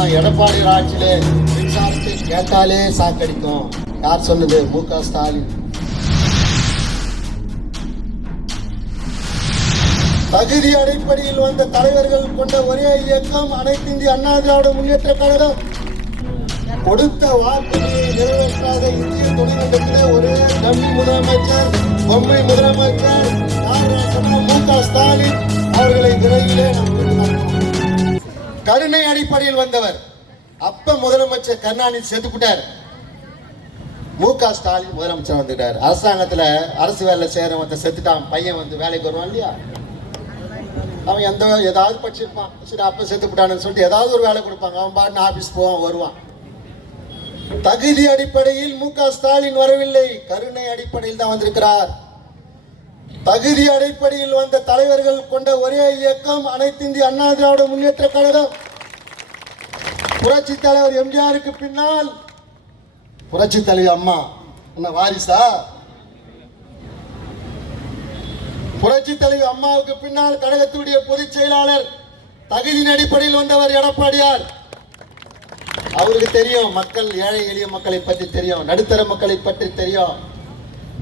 ஆனால் எடப்பாடி ஆட்சியிலே மின்சாரத்தை கேட்டாலே சாக்கடிக்கும். யார் சொன்னது? மு க ஸ்டாலின். தகுதி அடிப்படையில் வந்த தலைவர்கள் கொண்ட ஒரே இயக்கம் அனைத்து இந்திய அண்ணா திராவிட முன்னேற்ற கழகம். கொடுத்த வாக்குறுதியை நிறைவேற்றாத இந்திய துணைக்கண்டத்திலே ஒரு டம்மி முதலமைச்சர் பொம்மை முதலமைச்சர் மு க ஸ்டாலின் அவர்களை விரைவிலே நாம் கருணை அடிப்படையில் வந்தவர். அப்ப முதலமைச்சர் கருணாநிதி செத்துக்கிட்டார் மு க ஸ்டாலின் முதலமைச்சர் வந்துட்டார். அரசாங்கத்துல அரசு வேலை செய்யறவன் செத்துட்டான். பையன் வந்து வேலைக்கு வருவான் இல்லையா? அவன் எந்த ஏதாவது படிச்சிருப்பான் சரி அப்ப செத்துக்கிட்டான்னு சொல்லிட்டு ஏதாவது ஒரு வேலை கொடுப்பாங்க. அவன் பாட்டு ஆபீஸ் போவான் வருவான். தகுதி அடிப்படையில் மு க ஸ்டாலின் வரவில்லை. கருணை அடிப்படையில் தான் வந்திருக்கிறார். தகுதி அடிப்படையில் வந்த தலைவர்கள் கொண்ட ஒரே இயக்கம் அனைத்து இந்திய அண்ணா திராவிட முன்னேற்ற கழகம். புரட்சி தலைவர் எம்ஜிஆருக்கு பின்னால் புரட்சி தலைவி அம்மா. என்ன வாரிசா? புரட்சி தலைவி அம்மாவுக்கு பின்னால் கழகத்துடைய பொதுச் செயலாளர் தகுதியின் அடிப்படையில் வந்தவர் எடப்பாடியார். அவருக்கு தெரியும் மக்கள் ஏழை எளிய மக்களை பற்றி தெரியும் நடுத்தர மக்களை பற்றி தெரியும்.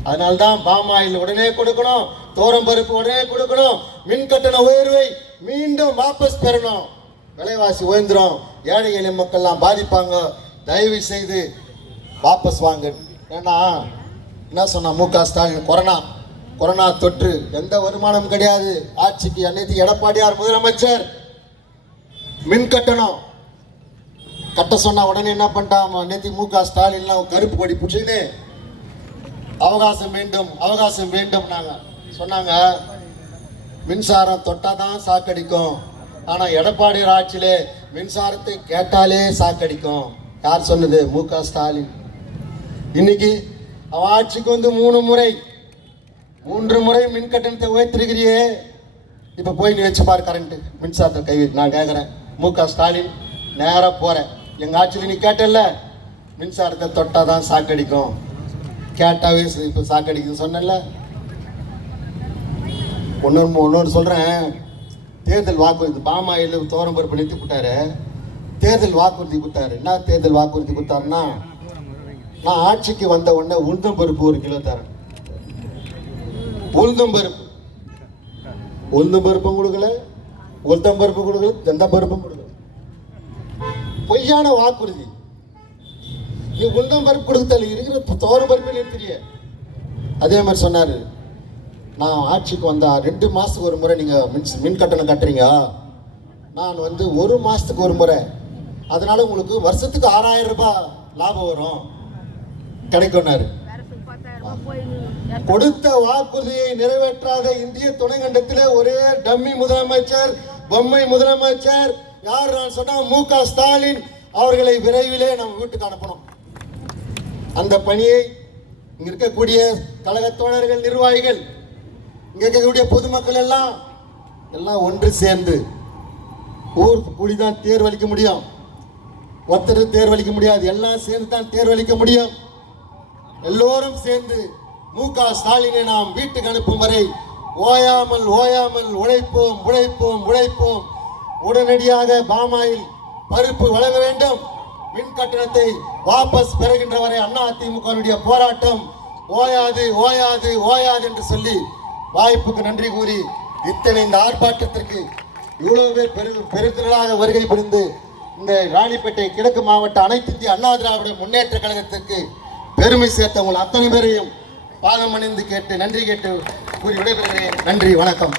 அதனால்தான் பாமாயில் உடனே கொடுக்கணும் தோரம் பருப்பு உடனே கொடுக்கணும் மின் கட்டண உயர்வை மீண்டும் வாபஸ் பெறணும். விலைவாசி உயர்ந்துடும் ஏழை எளிய மக்கள்லாம் பாதிப்பாங்க. தயவு செய்து வாபஸ் வாங்க. ஏன்னா என்ன சொன்னா மு க ஸ்டாலின் கொரோனா. கொரோனா தொற்று எந்த வருமானம் கிடையாது. ஆட்சிக்கு அனைத்து எடப்பாடியார் முதலமைச்சர். மின் கட்டணம். கட்ட சொன்னா உடனே என்ன பண்ணிட்டான்? அன்னைக்கு மு க ஸ்டாலின்லாம் கருப்பு கொடி பிடிச்சிக்கிட்டு அவகாசம் வேண்டும் அவகாசம் வேண்டும் சொன்னாங்க மின்சாரம் தொட்டாதான் சாக்கடிக்கும். ஆனா எடப்பாடி ஆட்சியிலே மின்சாரத்தை கேட்டாலே சாக்கடிக்கும். யார் சொன்னது? மு க ஸ்டாலின். இன்னைக்கு அவன் ஆட்சிக்கு வந்து மூணு முறை மூன்று முறை மின் கட்டணத்தை உயர்த்திருக்கிறியே. இப்ப போய் நீ வச்சு பாரு கரண்ட் மின்சாரத்தை கை நான் கேட்கறேன் மு க ஸ்டாலின் நேராக போறேன். எங்க ஆட்சியில் நீ கேட்டல்ல மின்சாரத்தை தொட்டாதான் சாக்கடிக்கும். கேட்டாவே இப்போ இப்ப சாக்கடிக்குன்னு சொன்னல ஒன்னொன்று ஒன்னொன்று சொல்றேன். தேர்தல் வாக்குறுதி பாமாயில் தோரம் பருப்பு நிறுத்தி விட்டாரு தேர்தல் வாக்குறுதி கொடுத்தாரு என்ன தேர்தல் வாக்குறுதி கொடுத்தாருன்னா நான் ஆட்சிக்கு வந்த உடனே உளுந்தம் பருப்பு ஒரு கிலோ தரேன். உளுந்தம் பருப்பு. உளுந்தம் பருப்பும் கொடுக்கல. உளுத்தம் பருப்பு கொடுக்கல. தெந்த பருப்பும் கொடுக்கல. பொய்யான வாக்குறுதி. நீ உளுந்தம் பருப்பு கொடுக்கல இருக்கிற தோர பருப்பு நிறுத்திரிய அதே மாதிரி சொன்னாரு நான் ஆட்சிக்கு வந்தால் ரெண்டு மாதத்துக்கு ஒரு முறை நீங்கள் மின் மின் கட்டணம் கட்டுறீங்க நான் வந்து ஒரு மாதத்துக்கு ஒரு முறை. அதனால உங்களுக்கு வருஷத்துக்கு ஆறாயிரம் ரூபாய் லாபம் வரும். கிடைக்கும்னாரு கொடுத்த வாக்குறுதியை நிறைவேற்றாத இந்திய துணைக்கண்டத்தில் ஒரே டம்மி முதலமைச்சர் பொம்மை முதலமைச்சர் யார் நான் சொன்னா மு க ஸ்டாலின் அவர்களை விரைவிலே நம்ம வீட்டுக்கு அனுப்பணும். அந்த பணியை இங்க இருக்கக்கூடிய கழக தோழர்கள் நிர்வாகிகள் இங்க இருக்கக்கூடிய பொதுமக்கள் எல்லாம் எல்லாம் ஒன்று சேர்ந்து ஊர் கூடிதான் தேர்வளிக்க முடியும். ஒருத்தர் தேர்வளிக்க முடியாது. எல்லாம் சேர்ந்து தான் தேர்வளிக்க முடியும். எல்லோரும் சேர்ந்து மு க ஸ்டாலினை நாம் வீட்டுக்கு அனுப்பும் வரை ஓயாமல் ஓயாமல் உழைப்போம் உழைப்போம் உழைப்போம். உடனடியாக பாமாயில் பருப்பு வழங்க வேண்டும். மின் கட்டணத்தை வாபஸ் பெறுகின்ற வரை அண்ணா அதிமுகவினுடைய போராட்டம் ஓயாது ஓயாது ஓயாது என்று சொல்லி வாய்ப்புக்கு நன்றி கூறி இத்தனை இந்த ஆர்ப்பாட்டத்திற்கு இவ்வளவு பேர் பெரு பெருந்திரளாக வருகை புரிந்து இந்த ராணிப்பேட்டை கிழக்கு மாவட்ட அனைத்து இந்திய அண்ணா திராவிட முன்னேற்ற கழகத்திற்கு பெருமை சேர்த்த உங்கள் அத்தனை பேரையும் பாதம் அணிந்து கேட்டு நன்றி கேட்டு கூறி விடைபெறுகிறேன். நன்றி வணக்கம்.